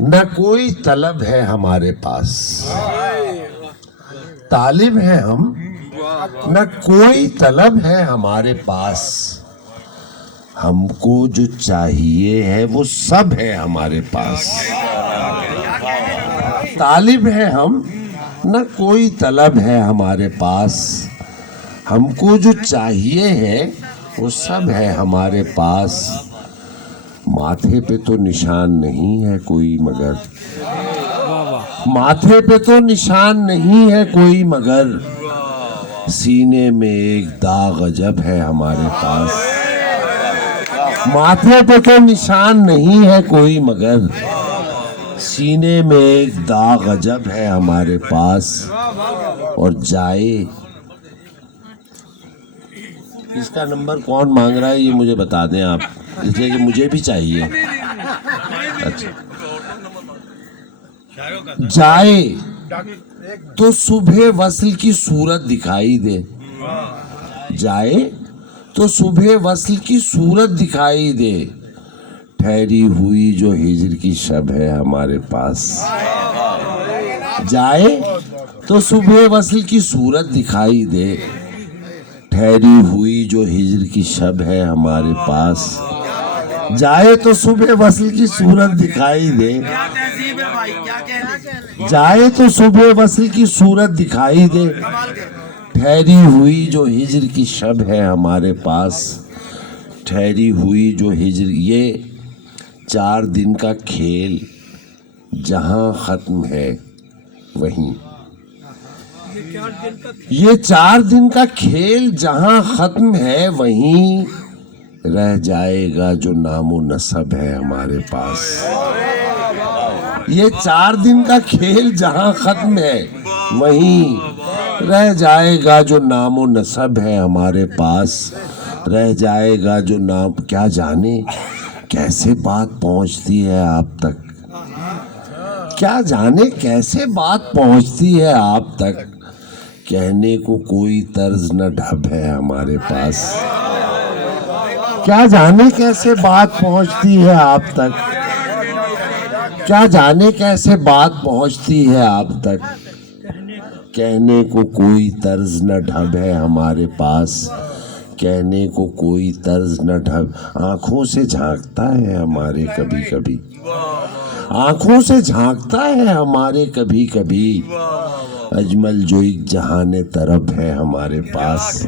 نہ کوئی طلب ہے ہمارے پاس. طالب ہیں ہم، نہ کوئی طلب ہے ہمارے پاس. ہم کو جو چاہیے ہے وہ سب ہے ہمارے پاس. طالب ہیں ہم، نہ کوئی طلب ہے ہمارے پاس. ہم کو جو چاہیے ہے وہ سب ہے ہمارے پاس. ماتھے پہ تو نشان نہیں ہے کوئی مگر، ماتھے پہ تو نشان نہیں ہے کوئی مگر، سینے میں ایک داغ عجب ہے ہمارے پاس. ماتھے پہ تو نشان نہیں ہے کوئی مگر، سینے میں ایک داغ عجب ہے ہمارے پاس. اور جائے، اس کا نمبر کون مانگ رہا ہے یہ مجھے بتا دیں آپ، اس لیے کہ مجھے بھی چاہیے. اچھا. جائے تو صبح وصل کی صورت دکھائی دے. جائے تو صبح وصل کی صورت دکھائی دے، ٹھہری ہوئی جو ہجر کی شب ہے ہمارے پاس. جائے تو صبح وصل کی صورت دکھائی دے، ٹھہری ہوئی جو ہجر کی شب ہے ہمارے پاس. جائے تو صبح وصل کی صورت دکھائی دے، جائے تو صبح وصل کی صورت دکھائی دے، ٹھہری ہوئی جو ہجر کی شب ہے ہمارے پاس. ٹھہری ہوئی جو ہجر، یہ 4 دن کا کھیل جہاں ختم ہے وہیں. یہ 4 دن کا کھیل جہاں ختم ہے وہیں رہ جائے گا جو نام و نسب ہے ہمارے پاس. یہ 4 دن کا کھیل جہاں ختم ہے وہیں رہ جائے گا جو نام و نسب ہے ہمارے پاس. رہ جائے گا جو نام. کیا جانے کیسے بات پہنچتی ہے آپ تک، کیا جانے کیسے بات پہنچتی ہے آپ تک، کہنے کو کوئی طرز نہ ڈھب ہے ہمارے پاس. کیا جانے کیسے بات پہنچتی ہے آپ تک، کیا جانے کیسے بات پہنچتی ہے آپ تک، کہنے کو کوئی طرز نہ ڈھب ہے ہمارے پاس. کہنے کو کوئی طرز نہ ڈھب. آنکھوں سے جھانکتا ہے ہمارے کبھی کبھی، آنکھوں سے جھانکتا ہے ہمارے کبھی کبھی، اجمل جو ایک جہان طرب ہے ہمارے پاس.